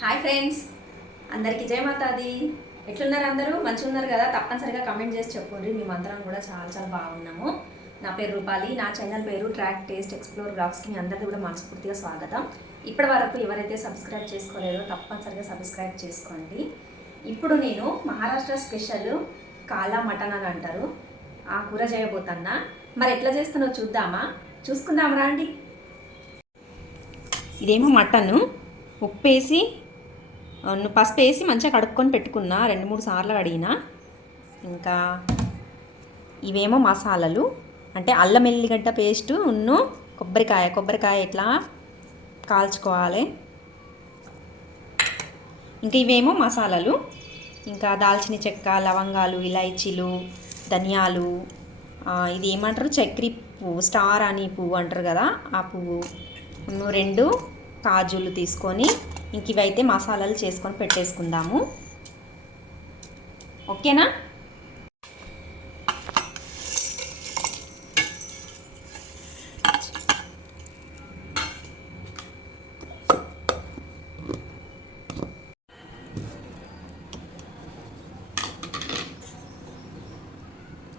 Hi friends. అందరికీ జయమాతాది ఎట్లున్నారు అందరూ? మంచిగా ఉన్నారు కదా? తప్పనిసరిగా కమెంట్ చేసి చెప్పండి మేమందరం కూడా చాలా చాలా బాగున్నాము. నా పేరు రూపాలి. నా ఛానల్ పేరు ట్రాక్ టేస్ట్ ఎక్స్ప్లోర్ బ్లాగ్స్కి మీ అందరికీ కూడా మనస్ఫూర్తిగా స్వాగతం. ఇప్పటి వరకు ఎవరైతే సబ్స్క్రైబ్ చేసుకోలేదో తప్పనిసరిగా సబ్స్క్రైబ్ చేసుకోండి. ఇప్పుడు నేను మహారాష్ట్ర స్పెషల్ కాలా మటన్ అని అంటారు. ఆ కూర చేయబోతున్నా. మరి ఎట్లా చేస్తానో చూద్దామా? చూసుకుందాం రాండి ఇదేమో మటన్. ఉప్పు వేసి పసుపు వేసి మంచిగా కడుక్కొని పెట్టుకున్నా రెండు మూడు సార్లు కడిగిన ఇంకా ఇవేమో మసాలాలు అంటే అల్లం ఎల్లిగడ్డ పేస్టు ఉన్ను కొబ్బరికాయ కొబ్బరికాయ ఇట్లా కాల్చుకోవాలి. ఇంకా ఇవేమో మసాలాలు ఇంకా దాల్చిన చెక్క లవంగాలు ఇలాచీలు ధనియాలు ఇది ఏమంటారు? చక్రి పువ్వు స్టార్ అని పువ్వు అంటారు కదా ఆ పువ్వు. రెండు కాజులు తీసుకొని ఇంక ఇవైతే మసాలాలు చేసుకొని పెట్టేసుకుందాము. ఓకేనా?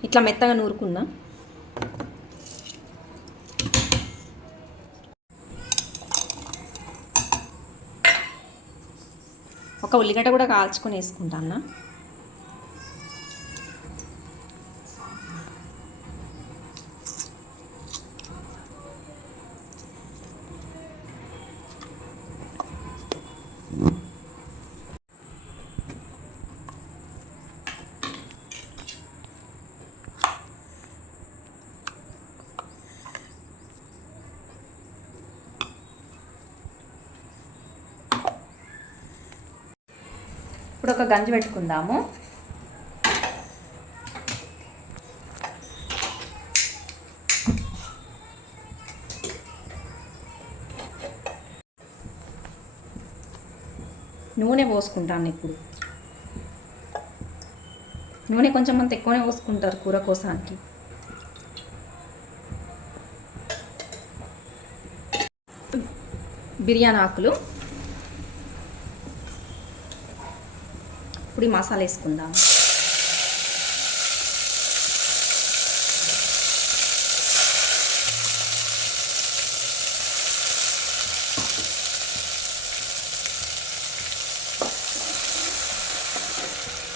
ఇట్లా మెత్తగా నూరుకున్నా ఒక ఉల్లిగడ్డ కూడా కాల్చుకొని వేసుకుంటాను ఇప్పుడు ఒక గంజి పెట్టుకుందాము. నూనె పోసుకుంటాను ఇప్పుడు. నూనె కొంచెం అంత ఎక్కువనే పోసుకుంటారు కూర కోసానికి. బిర్యానీ ఆకులు. ఇప్పుడు ఈ మసాలా వేసుకుందాం.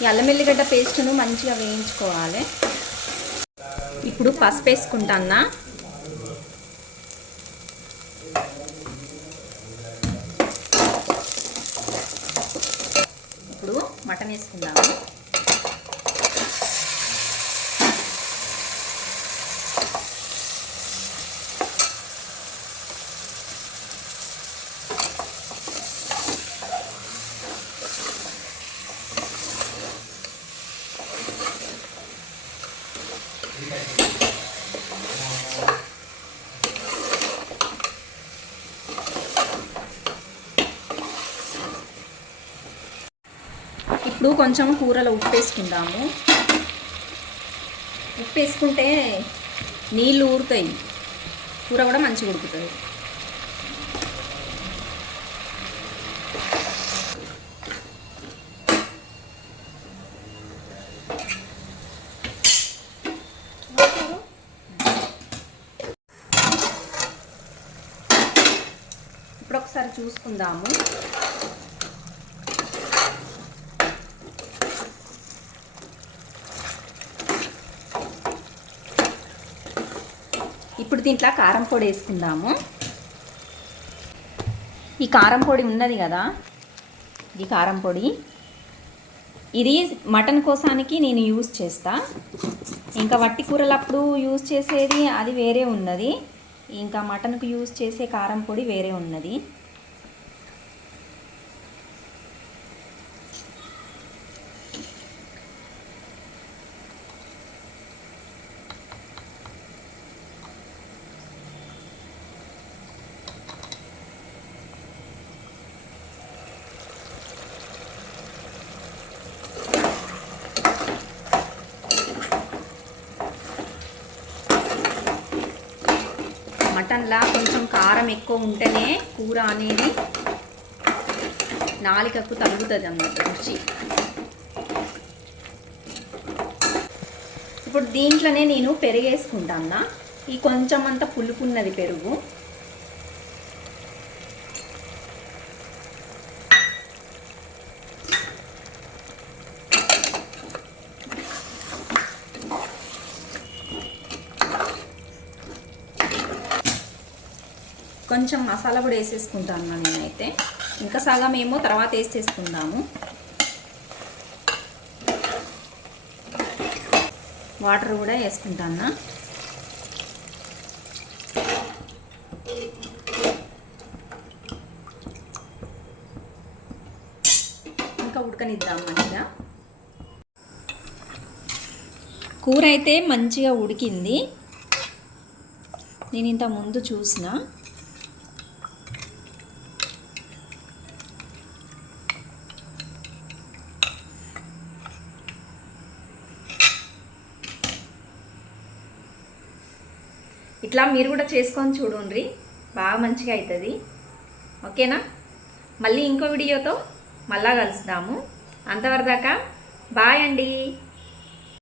ఈ అల్లం ఎల్లిగడ్డ పేస్ట్ను మంచిగా వేయించుకోవాలి. ఇప్పుడు పసుపు వేసుకుంటాన్నా ఇప్పుడు మటన్ వేసుకుందాము ఇప్పుడు కొంచెం కూరలో ఉప్పు వేసుకుందాము. ఉప్పు వేసుకుంటే నీళ్ళు ఊరుతాయి. కూర కూడా మంచిగా ఉడుకుతుంది. ఇప్పుడు ఒకసారి చూసుకుందాము. ఇప్పుడు దీంట్లో కారం పొడి వేసుకుందాము. ఈ కారం పొడి ఉన్నది కదా ఈ కారం పొడి. ఇది మటన్ కోసానికి నేను యూజ్ చేస్తా. ఇంకా వట్టి కూరలప్పుడు యూజ్ చేసేది అది వేరే ఉన్నది. ఇంకా మటన్కు యూజ్ చేసే కారం పొడి వేరే ఉన్నది. మటన్లా కొంచెం కారం ఎక్కువ ఉంటేనే కూర అనేది నాలికకు తగులుతుంది అన్నమాట రుచి. ఇప్పుడు దీంట్లోనే నేను పెరుగు వేసుకుంటాను ఈ కొంచెం అంత పులుపున్నది పెరుగు. కొంచెం మసాలా కూడా వేసేసుకుంటాను నేనైతే. ఇంకా సగం ఏమో తర్వాత వేసేసుకుందాము. వాటర్ కూడా వేసుకుంటాను ఇంకా ఉడకనిద్దాం మంచిగా. కూర అయితే మంచిగా ఉడికింది. నేను ఇంత ముందు చూసిన. ఇట్లా మీరు కూడా చేసుకొని చూడండి. బాగా మంచిగా అవుతుంది ఓకేనా? మళ్ళీ ఇంకో వీడియోతో మళ్ళా కలుస్తాము. అంతవరదాకా బాయ్ అండి.